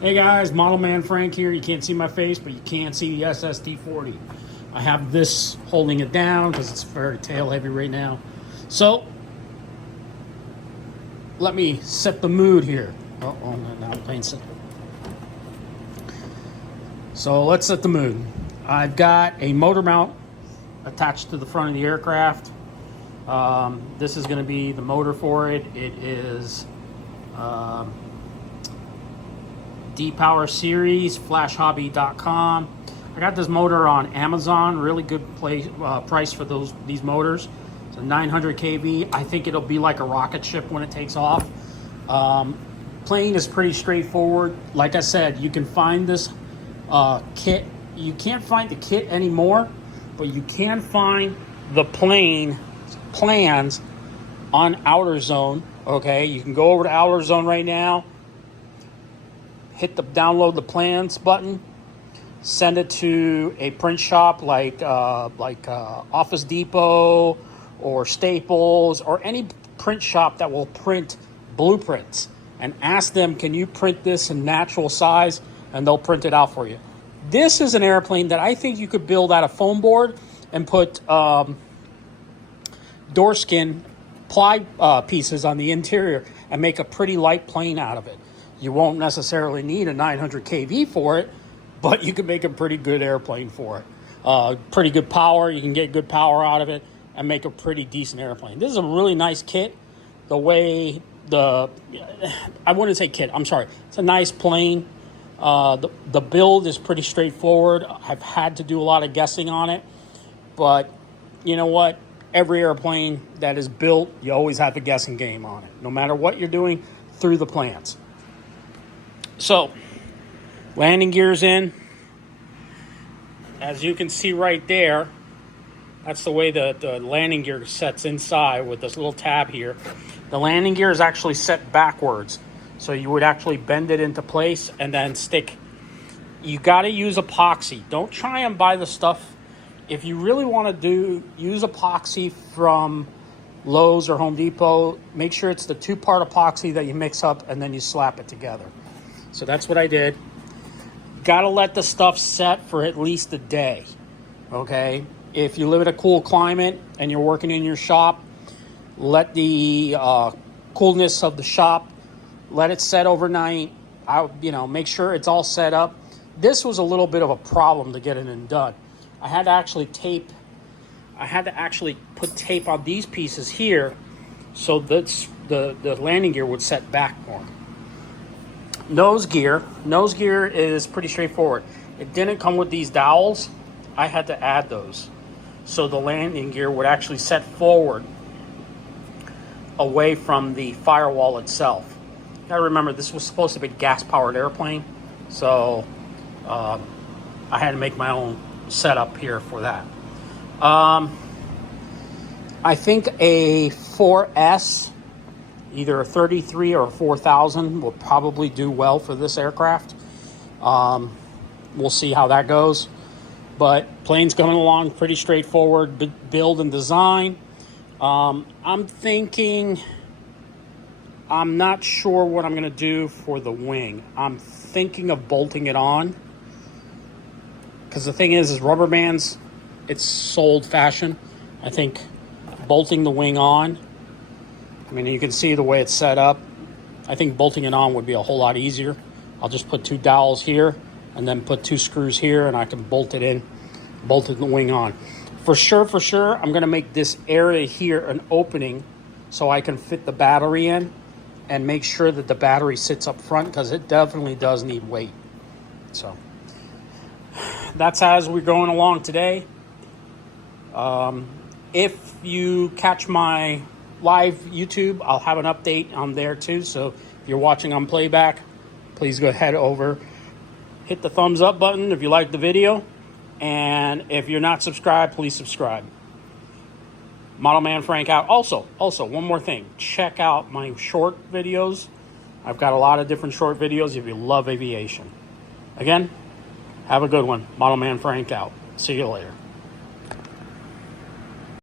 Hey guys, Model Man Frank here. You can't see my face, but you can see the SST-40. I have this holding it down because it's very tail heavy right now. So, let me set the mood here. Oh, now I'm playing set. So let's set the mood. I've got a motor mount attached to the front of the aircraft. This is going to be the motor for it. It is D-Power Series, flashhobby.com. I got this motor on Amazon. Really good price for these motors. It's a 900 kV. I think it'll be like a rocket ship when it takes off. Plane is pretty straightforward. Like I said, you can find this kit. You can't find the kit anymore, but you can find the plane plans on Outer Zone. Okay, you can go over to Outer Zone right now, hit the download the plans button, send it to a print shop like Office Depot or Staples or any print shop that will print blueprints, and ask them, can you print this in natural size, and they'll print it out for you. This is an airplane that I think you could build out of foam board and put door skin ply pieces on the interior and make a pretty light plane out of it. You won't necessarily need a 900 kV for it, but you can make a pretty good airplane for it. Pretty good power. You can get good power out of it and make a pretty decent airplane. This is a really nice kit. The way I wouldn't say kit, I'm sorry. It's a nice plane. The build is pretty straightforward. I've had to do a lot of guessing on it, but you know what? Every airplane that is built, you always have a guessing game on it, no matter what you're doing through the plans. So, landing gear's in. As you can see right there, that's the way the landing gear sets inside with this little tab here. The landing gear is actually set backwards. So you would actually bend it into place and then stick. You got to use epoxy. Don't try and buy the stuff. If you really want to use epoxy from Lowe's or Home Depot, make sure it's the 2-part epoxy that you mix up and then you slap it together. So that's what I did. Got to let the stuff set for at least a day, okay? If you live in a cool climate and you're working in your shop, let the coolness of the shop, let it set overnight. Make sure it's all set up. This was a little bit of a problem to get it done. I had to actually put tape on these pieces here so that the landing gear would set back more. Nose gear is pretty straightforward. It didn't come with these dowels. I had to add those. So the landing gear would actually set forward away from the firewall itself. You gotta remember, this was supposed to be a gas-powered airplane, so I had to make my own setup here for that. I think a 4S, either a 33 or a 4000, will probably do well for this aircraft. We'll see how that goes. But plane's coming along pretty straightforward build and design. I'm thinking, I'm not sure what I'm going to do for the wing. I'm thinking of bolting it on. Because the thing is rubber bands, it's so old-fashioned. I think bolting the wing on, I mean, you can see the way it's set up. I think bolting it on would be a whole lot easier. I'll just put 2 dowels here and then put 2 screws here, and I can bolt the wing on. For sure, I'm going to make this area here an opening so I can fit the battery in and make sure that the battery sits up front, because it definitely does need weight. So that's as we're going along today. If you catch my live YouTube, I'll have an update on there too. So if you're watching on playback, please go ahead over, hit the thumbs up button if you like the video. And if you're not subscribed, please subscribe. Model Man Frank out. Also, one more thing. Check out my short videos. I've got a lot of different short videos if you love aviation. Again, have a good one. Model Man Frank out. See you later.